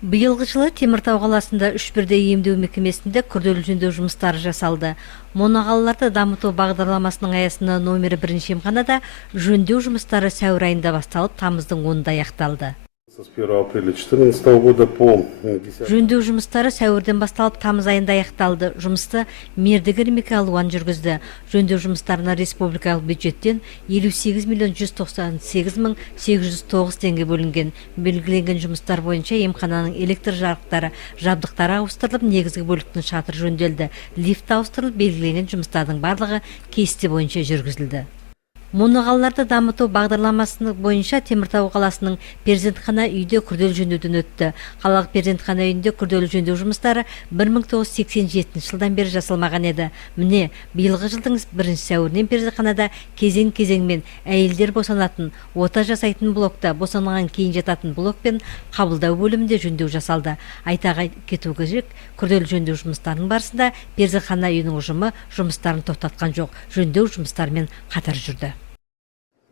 Биылғы жылы Теміртау қаласында 3 бірдей емдеу мекемесінде күрделі жөндеу жұмыстары жасалды. Моноқалаларды дамыту бағдарламасының аясында номері 1 емханада жөндеу жұмыстары сәуір айында басталып, тамыздың 10-да аяқталды. С 1 апреля 2014 года по 10. Жөндеу жұмыстары сәуірден басталып, тамыз айында аяқталды. Жұмысты мердігер Мекалуан жүргізді. Жөндеу жұмыстарына республикалық бюджеттен 58 миллион 198 мың 809 теңге бөлінген. Белгіленген жұмыстар бойынша емхананың электр жарықтары, жабдықтары ауыстырылып, негізгі бөліктің шатыры жөнделді. Лифт ауыстырылып, белгіленген жұмыстардың барлығы кесте бойынша жүргізілді. Моноқалаларды дамыту бағдарламасының бойынша Теміртау қаласының перзентхана үйде күрделі жөндеуден өтті. Қалалық перзентхана үйінде күрделі жөндеу жұмыстары 1987 жылдан бері жасалмаған еді. Міне, биылғы жылдың 1 сәуірінен перзентханада кезең-кезеңмен әйелдер босанатын, ота жасайтын блокта, босанған кейін жататын блок пен қабылдау бөлімінде жөндеу жасалды. Айта кету керек, күрделі жөндеу жұмыстарының барысында перзентхана үйінің ұжымы жұмыстарын тоқтатқан жоқ, жөндеу жұмыстарымен қатар жүрді.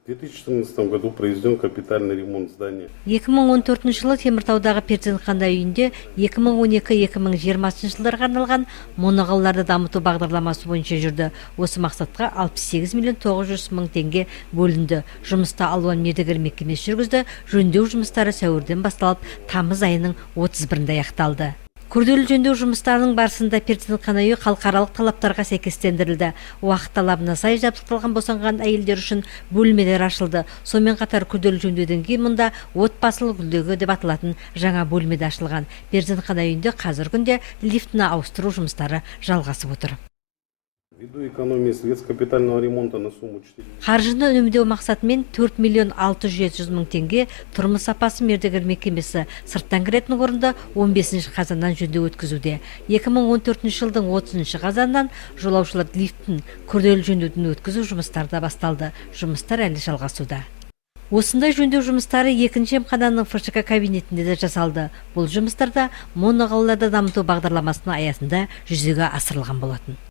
В 2014 году произведен капитальный ремонт здания. 2014 жылы Теміртаудағы перзентхана үйінде 2012-2020 жылдарға арналған моноқалаларды дамыту бағдарламасы бойынша жүрді. Осы мақсатқа 68 миллион 900 мың теңге бөлінді. Жұмыста алуан мердігер мекемесі жүргізді. Жөндеу жұмыстары сәуірден басталып, тамыз айының 31-інде аяқталды. Күрделі жөндеу жұмыстарының барысында перзентхана үйі халықаралық талаптарға сәйкестендірілді. Уақыт талабына сай жабдықталған босанған әйелдер үшін бөлмелер ашылды. Сонымен қатар күрделі жөндеуден кейін мұнда отбасылық үлдегі деп аталатын жаңа бөлме де ашылған. Перзентхана үйінде қазіргі күнде лифтіні ауыстыру жұмыстары жалғасып отыр. Ввиду экономии средств капитального ремонта на сумму 4. Қаржыны үнемдеу мақсатымен 4 миллион 600 мың теңге тұрмыс сапасы мердігер мекемесі сырттан кіретін орынды 15 қазаннан жөндеу өткізуде. 2014 жылдың 30 қазаннан жолаушылар лифтін күрделі жөндеуден өткізу жұмыстары да басталды. Жұмыстар әлі жалғасуда. Осындай жөндеу жұмыстары 2 емхананың ФШК кабинетінде де жасалды. Бұл жұмыстарда моноқалаларды дамыту бағдарламасының аясында жүзеге асырылған болатын.